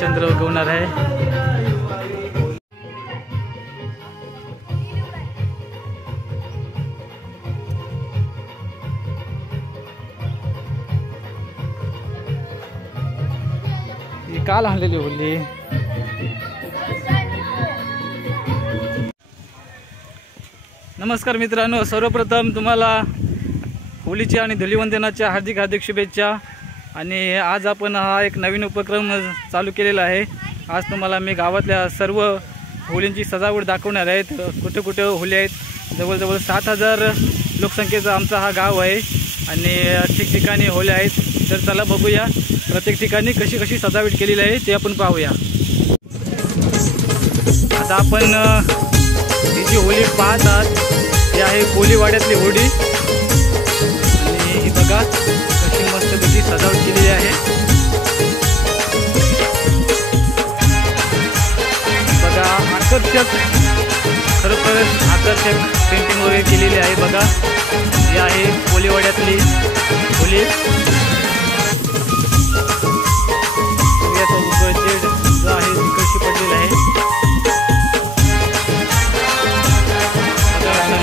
चंद्र उगवणार आहे। ही काल आणलेली होली। नमस्कार मित्रांनो, सर्वप्रथम तुम्हाला होलीच्या आणि धुलीवंदनाच्या हार्दिक हार्दिक शुभेच्छा। आणि आज आपण हा एक नवीन उपक्रम चालू केलेला आहे। आज तुम्हाला मी गावातल्या सर्व होलींची सजावट दाखवणार आहे। कुठे कुठे होली आहेत, जवळजवळ 7000 लोकसंख्येचा आमचा हा गाव आहे आणि ठिकठिकाणी होल्या आहेत। तर चला बघूया प्रत्येक ठिकाणी कशी कशी सजावट केलेली आहे ते आपण पाहूया। आता आपण ही जी होली पाहत आहात ती आहे कोलीवाड्यातली होली। आणि ही बघा कशी मस्तपैकी सजावट केलेली आहे। बघा आकर्षक, खरोखरच आकर्षक पेंटिंग वगैरे केलेली आहे। बघा ही आहे कोलीवाड्यातली होली। जो आहे ती कशी पडलेली आहे।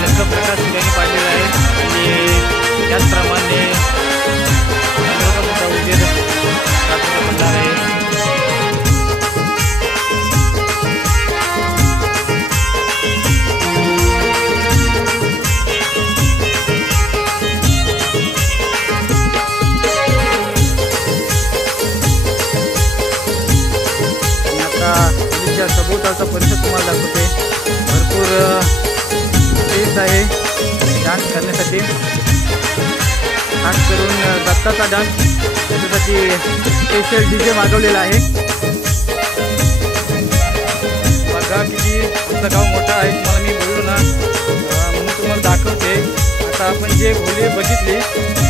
लक्ष प्रकाश ठिकाणी पाडलेला आहे आणि त्याचप्रमाणे उजेड पडणार आहे। सभोवतालचा परिसर तुम्हाला दाखवते। भरपूर स्पेस आहे डान्स करण्यासाठी, खास करून दत्ताचा डान्स त्याच्यासाठी स्पेशल DJ मागवलेला आहे। बघा किती आमचं गाव मोठं आहे, तुम्हाला मी बोललो ना म्हणून तुम्हाला दाखवते। आता आपण जे होली बघितली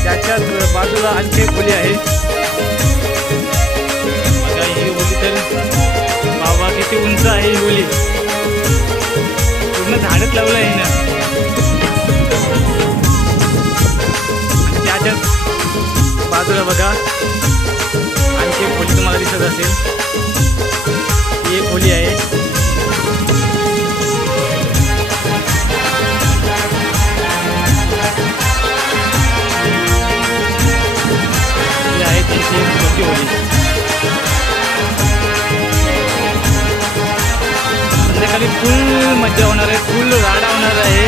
त्याच्याच बाजूला आणखी एक होली आहे। बघा ही होली तर बाबा किती उंच आहे। ही होली पूर्ण झाडच लावलं आहे ना। आणि त्याच्याच बाजूला बघा आणखी एक होली तुम्हाला दिसत असेल, ही एक होली आहे। ही आहे त्यांची एक मोठी होली। संध्याकाळी फुल मजा होणार आहे, फुल राडा होणार आहे,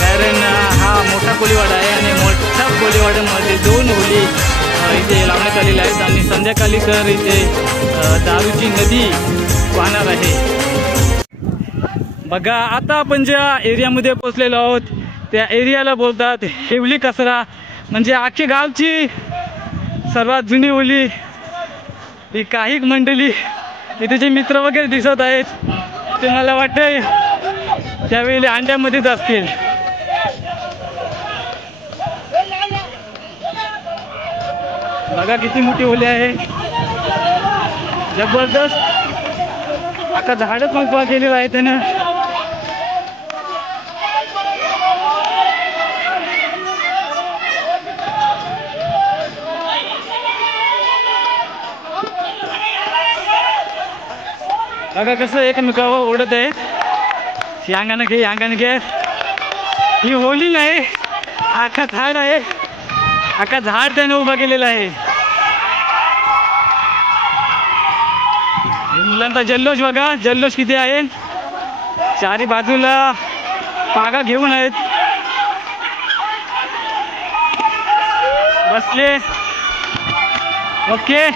कारण हा मोठा कोलीवाडा आहे आणि मोठ्या कोलीवाड्यामध्ये 2 होली इथे लावण्यात आलेल्या आहेत। आणि संध्याकाळी तर इथे दारूची नदी वाहणार आहे। बघा आता आपण ज्या एरियामध्ये पोहोचलेलो आहोत त्या एरियाला बोलतात हेवली कसरा, म्हणजे आखी गावची सर्वात जुनी होली। ही काही मंडळी इथे जे मित्र वगैरे दिसत आहेत ते मला वाटतंय त्यावेळी अंड्यामध्येच असतील। बघा किती मोठी होली आहे, जबरदस्त। आता झाडच मग केलेलं आहे त्यानं। बघा कसं एकमेकावर ओढत आहेत, अंगाने घे अंगाने घे। ही होली नाही, आखा झाड आहे, आखा झाड त्याने उभा केलेला आहे। मुलांचा जल्लोष बघा, जल्लोष किती आहे, चारी बाजूला पागा घेऊन आहेत बसले। ओके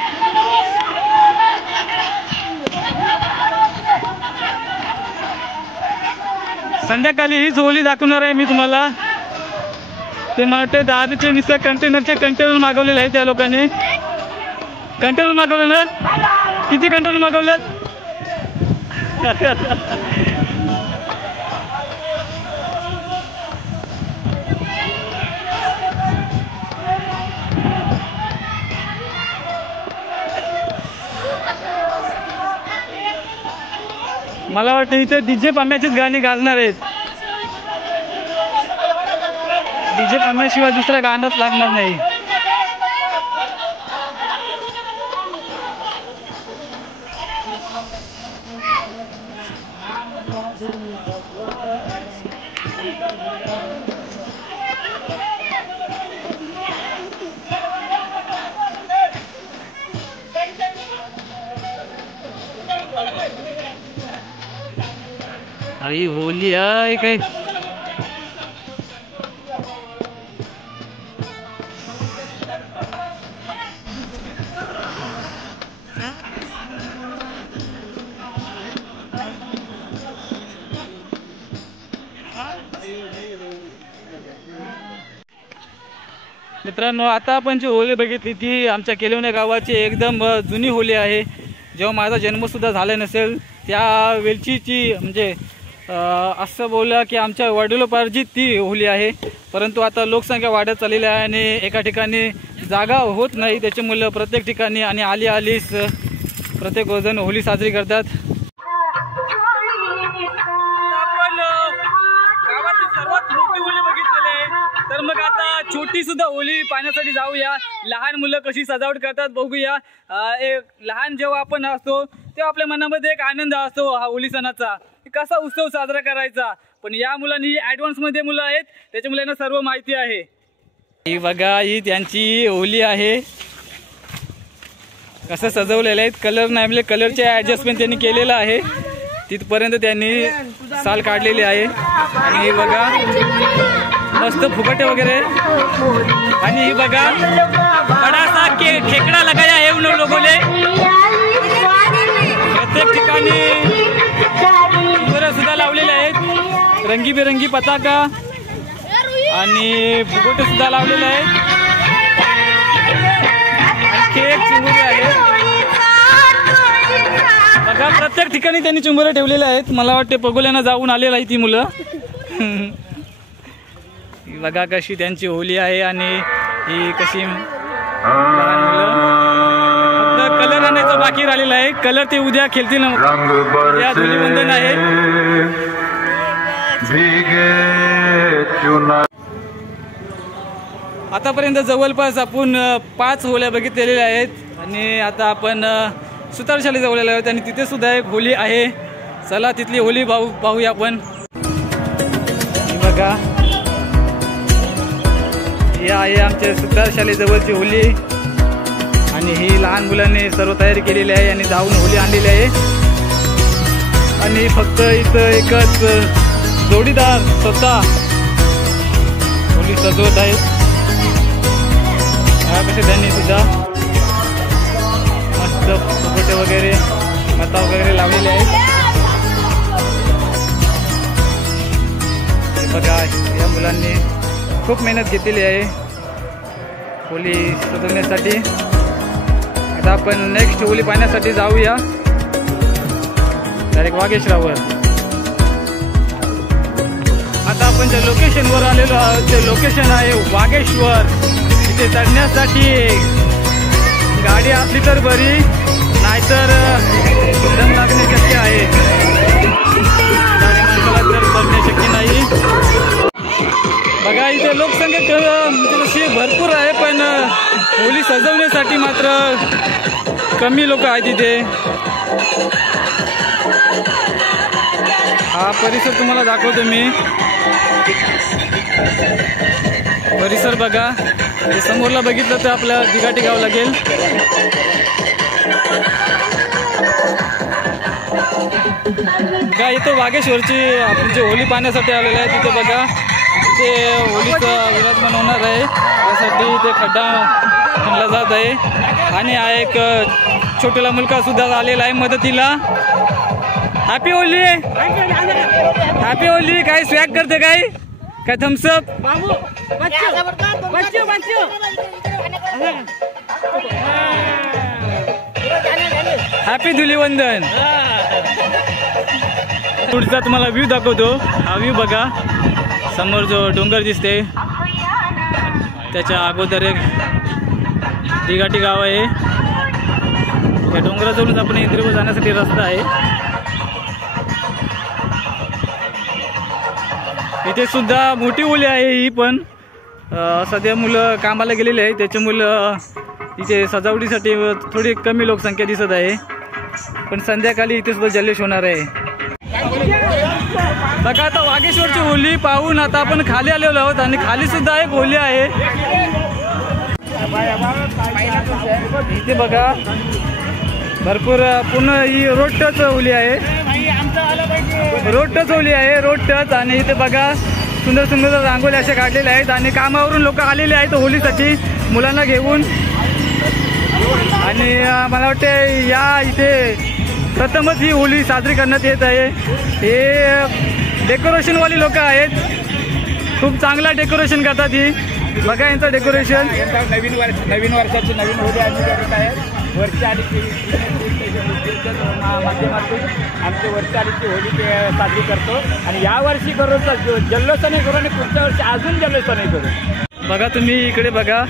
संध्याकाळी हीच होली दाखवणार आहे मी तुम्हाला। ते मला वाटतं दारूचे नुसतं कंटेनर मागवलेलं आहे त्या लोकांनी। कंटेनर मागवलेलं, किती कंटेनर मागवलेत? मला वाटतं इथे डीजे पाम्याचीच गाणी घालणार आहेत. डीजे पाम्याशिवाय दुसरं गाणंच लागणार नाही. आई होली आहे काय. मित्रांनो, आता आपण जी होली बघितली ती आमच्या केलवणे गावाची एकदम जुनी होली आहे. जेव्हा माझा जन्मसुद्धा झाला नसेल त्या वेळची म्हणजे असं बोललं की आमच्या वडिलोपार्जित ती होली आहे. परंतु आता लोकसंख्या वाढत चाललेली आहे आणि एका ठिकाणी जागा होत नाही. त्याच्यामुळे प्रत्येक ठिकाणी आणि आलीच प्रत्येक जण होली साजरी करतात. गावातली सर्वात मोठी होली बघितलेली आहे, तर मग आता छोटी सुद्धा होली पाहण्यासाठी जाऊया. लहान मुलं कशी सजावट करतात बघूया. एक लहान जेव्हा आपण असतो तेव्हा आपल्या मनामध्ये एक आनंद असतो हा होली सणाचा, कसा उत्सव साजरा करायचा. पण या मुलांनी ॲडव्हान्स मध्ये मुलं आहेत, त्याच्यामुळे यांना सर्व माहिती आहे. ही बघा, ही त्यांची होली आहे. कसं सजवलेलं आहे, कलर नाही म्हणजे कलरचे ॲडजस्टमेंट त्यांनी केलेलं आहे. तिथपर्यंत त्यांनी साल काढलेली आहे. आणि ही बघा मस्त फुकटे वगैरे. आणि ही बघा बडासा खेकडा लगाया है उन लोगों ने. प्रत्येक ठिकाणी सुद्धा लावलेले आहेत, रंगीबेरंगी पताका आणि फुगोटे सुद्धा लावलेले आहेत. केक चिंबोरे आहेत बघा, प्रत्येक ठिकाणी त्यांनी चिंबोरे ठेवलेले आहेत. मला वाटते पगोल्यांना जाऊन आलेला आहे ती मुलं. बघा कशी त्यांची होली आहे आणि ही कशी लहान मुलं. फक्त कलर आणायचं बाकी राहिलेलं आहे. कलर ते उद्या खेळतील. उद्या धुलीवंदन आहे. आतापर्यंत जवळपास आपण 5 होल्या बघितलेल्या आहेत आणि आता आपण सुतारशाली जवळ आहोत आणि तिथे सुद्धा एक होली आहे. चला तिथली होली पाहूया आपण. बघा, ही आहे आमच्या सुतारशाली जवळची होली आणि ही लहान मुलांनी सर्व तयारी केलेली आहे आणि जाऊन होली आणलेली आहे. आणि फक्त इथं एकच जोडीदार स्वतः होली सजवत आहेत. कसे त्यांनी सुद्धा मस्त फुगोटे वगैरे मता वगैरे लावलेले आहेत. बघा, या मुलांनी खूप मेहनत घेतलेली आहे होली सजवण्यासाठी. आता आपण नेक्स्ट होली पाहण्यासाठी जाऊया डायरेक्ट वागेश्वरावर. आता आपण ज्या लोकेशनवर आलेलो आहोत ते लोकेशन आहे वागेश्वर. तिथे चढण्यासाठी गाडी असली तर बरी, नाहीतर दम लागणे शक्य आहे. गाडी माणसाला तर बघणे शक्य नाही. बघा, इथे लोकसंख्या तशी भरपूर आहे पण होली सजवण्यासाठी मात्र कमी लोक आहेत इथे. हा परिसर तुम्हाला दाखवतो मी. परिसर बघा, ते समोरला बघितलं तर आपल्याला दिघाटी गाव लागेल. बघा, इथं वागेश्वरची आपण जे होली पाहण्यासाठी आलेलं आहे तिथे बघा ते होलीचं विराजमान होणार आहे. त्यासाठी ते खड्डा खणला जात आहे आणि हा एक छोटेला मुलगा सुद्धा आलेला आहे मदतीला. Happy Holy, happy Holy. काय स्वॅग करते काय काय थम्सअप. हॅपी धुलीवंदन. पुढचा तुम्हाला व्ह्यू दाखवतो। हा व्ह्यू बघा, समोर जो डोंगर दिसते त्याच्या अगोदर एक दिघाटी गाव आहे। या डोंगराजवळून आपण इंद्रिवर जाण्यासाठी रस्ता आहे। इथे सुद्धा मोठी ओली आहे ही, पण सध्या मुलं कामाला गेलेले आहे त्याच्यामुळं इथे सजावटीसाठी थोडी कमी लोकसंख्या दिसत आहे। पण संध्याकाळी इथे सुद्धा जल्लोष होणार आहे। बघा आता वागेश्वरची होली पाहून आता आपण खाली आलेलो आहोत आणि खाली सुद्धा एक होली आहे। इथे बघा भरपूर पूर्ण ही रोड टच होली आहे, रोड टच होली आहे, रोड टच। आणि इथे बघा सुंदर सुंदर रांगोळी अशा काढलेल्या आहेत आणि कामावरून लोक आलेले आहेत होलीसाठी मुलांना घेऊन। आणि मला वाटते या इथे प्रथमच ही होली साजरी करण्यात येत आहे। हे डेकोरेशनवाली लोक आहेत, खूप चांगला डेकोरेशन करतात ही। बघा यांचं डेकोरेशन। नवीन वर्षाची नवीन होली आम्ही करत आहे। वरच्या आडीची माध्यमातून आमची वरच्या आडीची होली साजरी करतो आणि यावर्षी करू जल्लोषाने करू आणि पुढच्या वर्षी अजून जल्लोषाने करू। बघा तुम्ही इकडे बघा,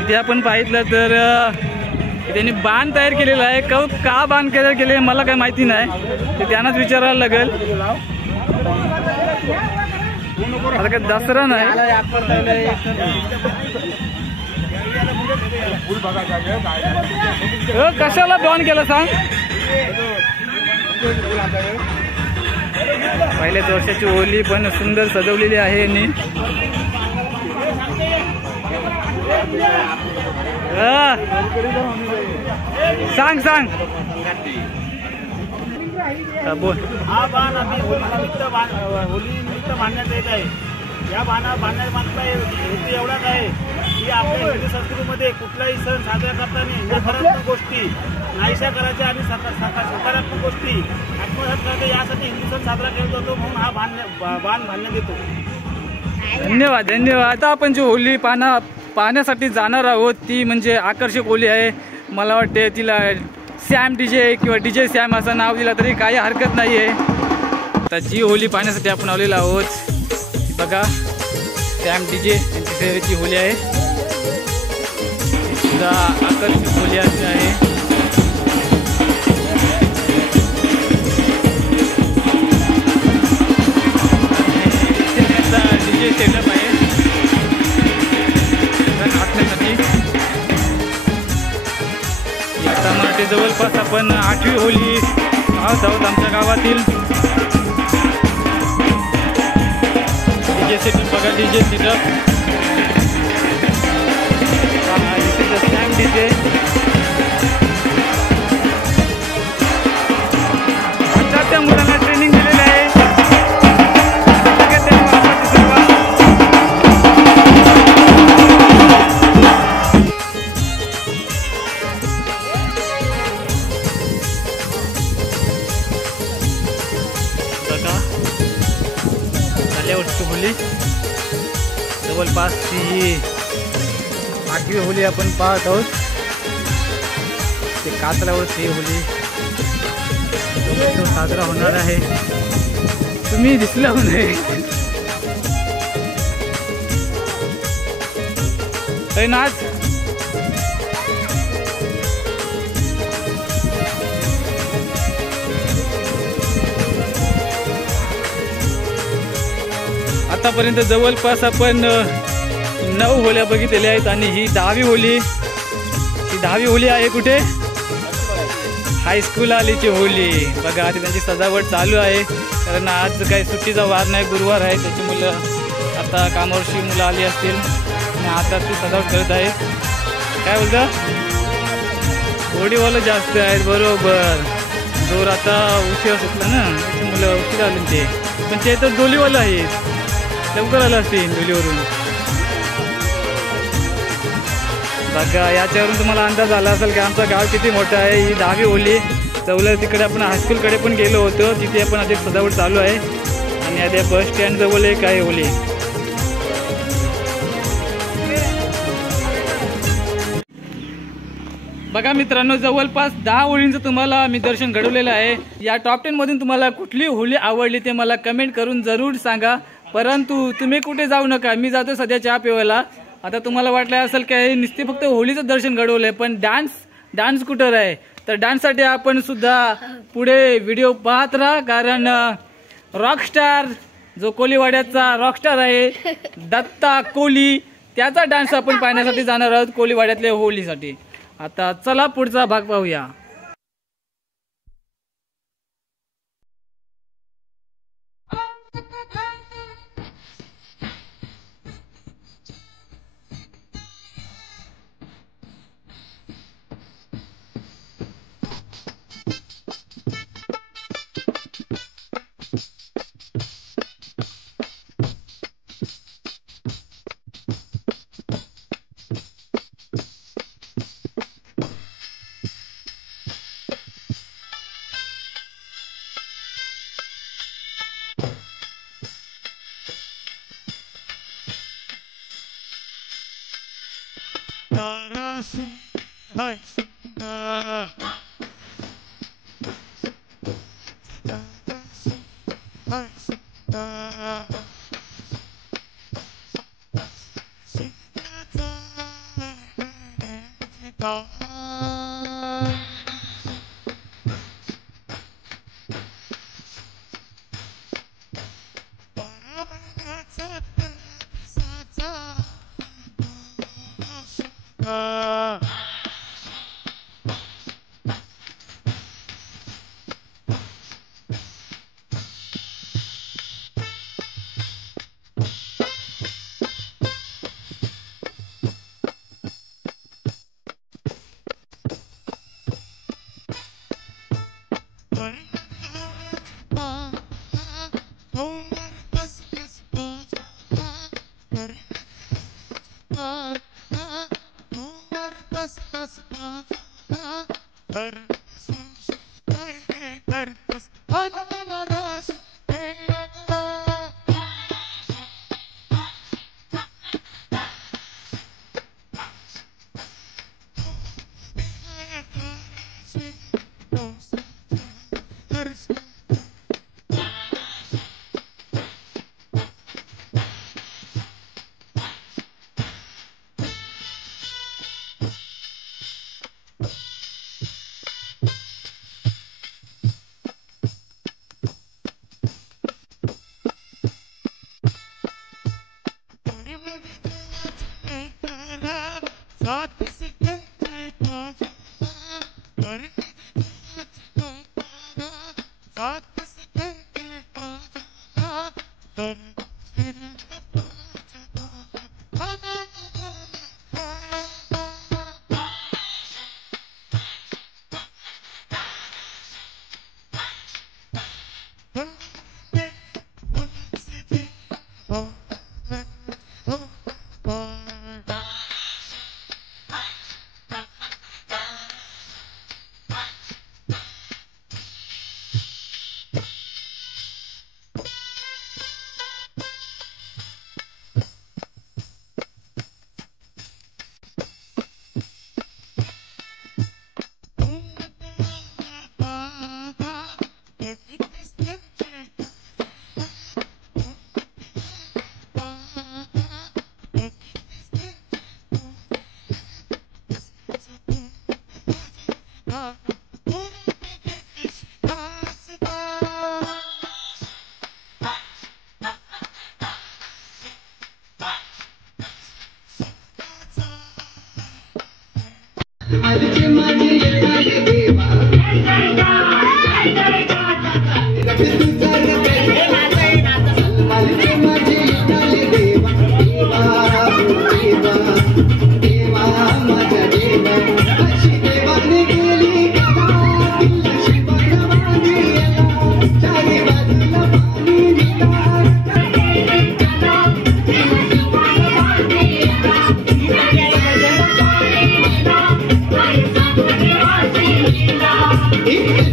इथे आपण पाहितलं तर त्यांनी बाण तयार केलेला आहे। का बाण तयार केले मला काही माहिती नाही, ते त्यांनाच विचारायला लागेल। आता काय दसरा नाही, कशाला बाण केलं सांग? पहिल्याच वर्षाची होली पण सुंदर सजवलेली आहे यांनी। सांग सांग बोल। हा बाण आम्ही होली निमित्त बांधण्यात येत आहे। या बांधण्यामागचा हेतू एवढाच आहे की आपल्या हिंदू संस्कृतीमध्ये कुठलाही सण साजरा करताना नकारात्मक गोष्टी नाहीशा करायच्या आणि सकारात्मक गोष्टी आत्मसात करायच्या, यासाठी हिंदू सण साजरा केला जातो, म्हणून हा बाण बांधण्यात येतो। धन्यवाद धन्यवाद। आता आपण जी होली पाहण्यासाठी जाणार आहोत ती म्हणजे आकर्षक होली आहे। मला वाटते तिला सॅम डीजे किंवा डीजे सॅम असं नाव दिलं तरी काही हरकत नाही आहे। तर जी होली पाहण्यासाठी आपण आलेलो आहोत बघा, सॅम डीजे यांची फेवरेटची होली आहे। सुद्धा आकर्षक होली अशी आहे। डीजे सेटअप आहे नाचण्यासाठी। आता मराठी जवळपास आपण 8वी होली पाहत आहोत आमच्या गावातील। डीजे सेटअप बघा, डीजे सेटअप सॅम डीजे। आता त्या मुलांना ट्रेनिंग दिलेलं आहे। होली जवळपास ही 8वी होली आपण पाहत आहोत। ते कातळावरची होली साजरा होणार आहे, तुम्ही दिसला नाही। नाच आतापर्यंत जवळपास आपण 9 होल्या बघितलेल्या आहेत आणि ही 10वी होली, ही 10वी होली आहे कुठे? हायस्कूल आलीची होली बघा। आता त्यांची सजावट चालू आहे कारण आज काही सुट्टीचा वार नाही, गुरुवार आहे, त्याच्यामुळं आता कामावरची मुलं आली असतील आणि आता ती सजावट करत आहेत। काय बोलता? होडीवालं जास्त आहेत बरोबर, जोर आता उशीर सुटला ना त्याच्यामुळं उशीर आले ते, पण ते तर डोलीवालं आहेत, लवकर आलं असतील डोलीवरून। बघा याच्यावरून तुम्हाला अंदाज आला असेल की आमचं गाव किती मोठं आहे। ही 10वी होली चौलं तिकडे आपण हायस्कूलकडे पण गेलो होतो, तिथे पण अधिक सजावट चालू आहे आणि आता बस स्टँड जवळ एक आहे होली। बघा मित्रांनो, जवळपास 10 होळींचं तुम्हाला मी दर्शन घडवलेलं आहे. या टॉप 10 मधून तुम्हाला कुठली होळी आवडली ते मला कमेंट करून जरूर सांगा. परंतु तुम्ही कुठे जाऊ नका, मी जातो सध्या चहा पिवायला. आता तुम्हाला वाटलं असेल काय नुसते फक्त होळीचं दर्शन घडवलंय, पण डान्स कुठं आहे? तर डान्ससाठी आपण सुद्धा पुढे व्हिडिओ पाहत राहा, कारण रॉकस्टार जो कोलीवाड्याचा रॉकस्टार आहे दत्ता कोली, त्याचा डान्स आपण पाहण्यासाठी जाणार आहोत कोलीवाड्यातल्या होळीसाठी. आता चला पुढचा भाग पाहूया.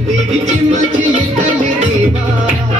देवीची माझी येतली देवा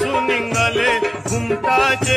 नाचू निघाले घुमटाचे